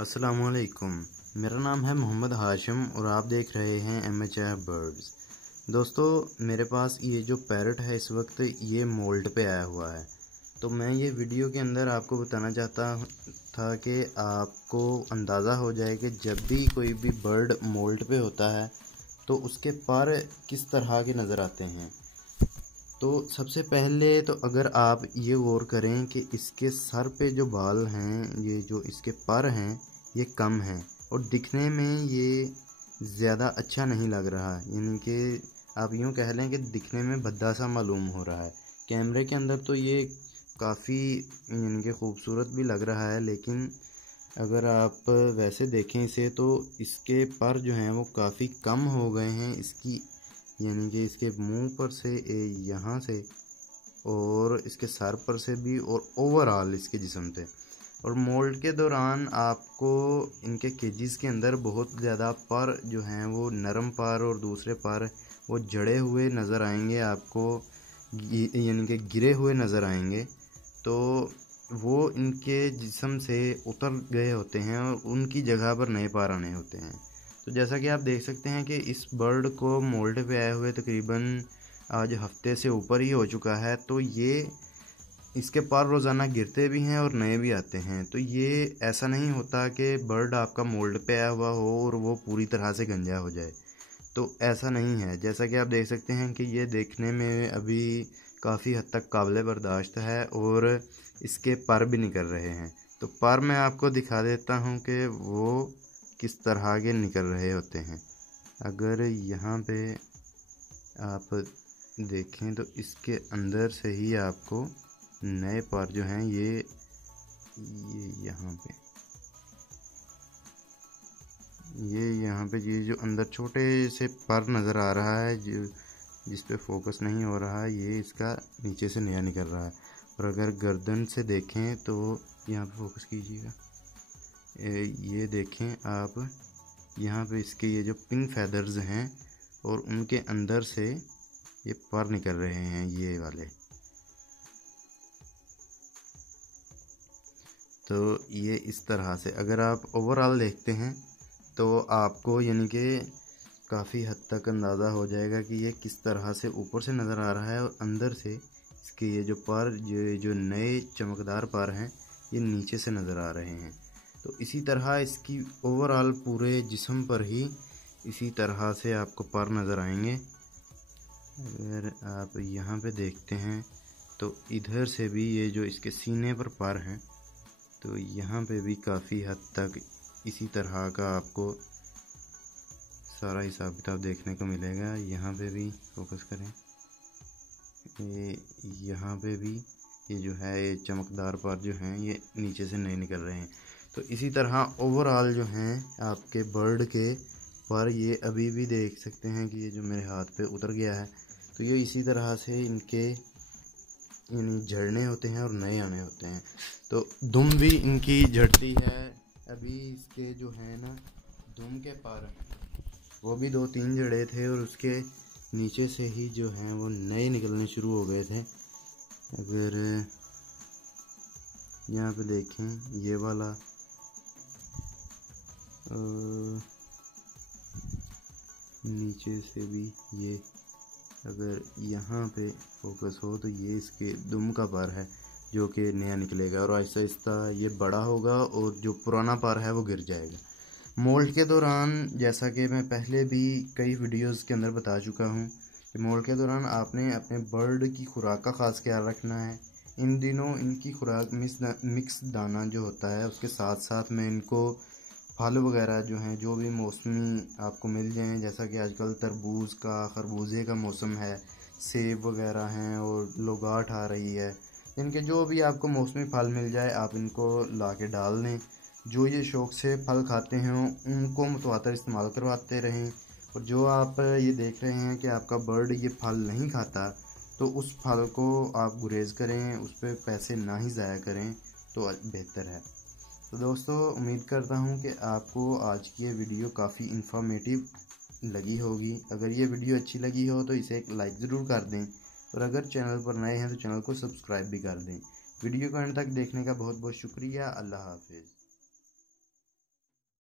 अस्सलामुअलैकुम। मेरा नाम है मोहम्मद हाशिम और आप देख रहे हैं MHF बर्ड्स। दोस्तों, मेरे पास ये जो पैरट है इस वक्त ये मोल्ड पे आया हुआ है। तो मैं ये वीडियो के अंदर आपको बताना चाहता था कि आपको अंदाज़ा हो जाए कि जब भी कोई भी बर्ड मोल्ड पे होता है तो उसके पर किस तरह के नज़र आते हैं। तो सबसे पहले तो अगर आप ये गौर करें कि इसके सर पे जो बाल हैं, ये जो इसके पर हैं, ये कम हैं और दिखने में ये ज़्यादा अच्छा नहीं लग रहा, यानी कि आप यूँ कह लें कि दिखने में भद्दा सा मालूम हो रहा है। कैमरे के अंदर तो ये काफ़ी यानी कि खूबसूरत भी लग रहा है, लेकिन अगर आप वैसे देखें इसे तो इसके पर जो हैं वो काफ़ी कम हो गए हैं। इसकी यानी कि इसके मुंह पर से यहाँ से और इसके सर पर से भी और ओवरऑल इसके जिस्म पे। और मोल्ड के दौरान आपको इनके केजीज़ के अंदर बहुत ज़्यादा पर जो हैं वो नरम पर और दूसरे पर वो जड़े हुए नज़र आएंगे आपको, यानी कि गिरे हुए नज़र आएंगे। तो वो इनके जिस्म से उतर गए होते हैं और उनकी जगह पर नए पर आने होते हैं। तो जैसा कि आप देख सकते हैं कि इस बर्ड को मोल्ड पे आए हुए तकरीबन आज हफ्ते से ऊपर ही हो चुका है। तो ये इसके पर रोज़ाना गिरते भी हैं और नए भी आते हैं। तो ये ऐसा नहीं होता कि बर्ड आपका मोल्ड पे आया हुआ हो और वो पूरी तरह से गंजा हो जाए, तो ऐसा नहीं है। जैसा कि आप देख सकते हैं कि ये देखने में अभी काफ़ी हद तक काबिल बर्दाश्त है और इसके पर भी निकल रहे हैं। तो पर मैं आपको दिखा देता हूँ कि वो किस तरह के निकल रहे होते हैं। अगर यहाँ पे आप देखें तो इसके अंदर से ही आपको नए पर जो हैं ये यहाँ पे ये जो अंदर छोटे से पर नज़र आ रहा है, जो जिस पे फोकस नहीं हो रहा है, ये इसका नीचे से नया निकल रहा है। और अगर गर्दन से देखें तो यहाँ पे फोकस कीजिएगा, ये देखें आप, यहाँ पे इसके ये जो पिंक फेदर्स हैं और उनके अंदर से ये पर निकल रहे हैं ये वाले। तो ये इस तरह से अगर आप ओवरऑल देखते हैं तो आपको यानी कि काफ़ी हद तक अंदाज़ा हो जाएगा कि ये किस तरह से ऊपर से नज़र आ रहा है और अंदर से इसके ये जो पर जो नए चमकदार पर हैं ये नीचे से नज़र आ रहे हैं। तो इसी तरह इसकी ओवरऑल पूरे जिस्म पर ही इसी तरह से आपको पर नज़र आएंगे। अगर आप यहाँ पे देखते हैं तो इधर से भी ये जो इसके सीने पर हैं, तो यहाँ पे भी काफ़ी हद तक इसी तरह का आपको सारा हिसाब किताब देखने को मिलेगा। यहाँ पे भी फोकस करें, यहाँ पे भी ये जो है ये चमकदार पर जो हैं ये नीचे से नहीं निकल रहे हैं। तो इसी तरह ओवरऑल जो हैं आपके बर्ड के पर ये अभी भी देख सकते हैं कि ये जो मेरे हाथ पे उतर गया है, तो ये इसी तरह से इनके यानी झड़ने होते हैं और नए आने होते हैं। तो दुम भी इनकी झड़ती है। अभी इसके जो है ना दुम के पर वो भी 2-3 जड़े थे और उसके नीचे से ही जो हैं वो नए निकलने शुरू हो गए थे। अगर यहाँ पे देखें ये वाला नीचे से भी ये, अगर यहाँ पे फोकस हो तो ये इसके दुम का पर है जो कि नया निकलेगा और आहिस्ता आहिस्ता ये बड़ा होगा और जो पुराना पर है वो गिर जाएगा। मोल्ड के दौरान जैसा कि मैं पहले भी कई वीडियोस के अंदर बता चुका हूँ कि मोल्ड के दौरान आपने अपने बर्ड की खुराक का ख़ास ख्याल रखना है। इन दिनों इनकी खुराक मिक्स दाना जो होता है उसके साथ साथ में इनको फल वगैरह जो हैं जो भी मौसमी आपको मिल जाएं, जैसा कि आजकल तरबूज का खरबूजे का मौसम है, सेब वगैरह हैं और लोगाट आ रही है, इनके जो भी आपको मौसमी फल मिल जाए आप इनको ला के डाल दें। जो ये शौक़ से फल खाते हैं उनको मुतवातर इस्तेमाल करवाते रहें। और जो आप ये देख रहे हैं कि आपका बर्ड ये फल नहीं खाता तो उस फल को आप गुरेज करें, उस पर पैसे ना ही ज़ाया करें तो बेहतर है। तो दोस्तों, उम्मीद करता हूँ कि आपको आज की ये वीडियो काफ़ी इन्फॉर्मेटिव लगी होगी। अगर ये वीडियो अच्छी लगी हो तो इसे एक लाइक ज़रूर कर दें और अगर चैनल पर नए हैं तो चैनल को सब्सक्राइब भी कर दें। वीडियो को अंत तक देखने का बहुत बहुत शुक्रिया। अल्लाह हाफिज़।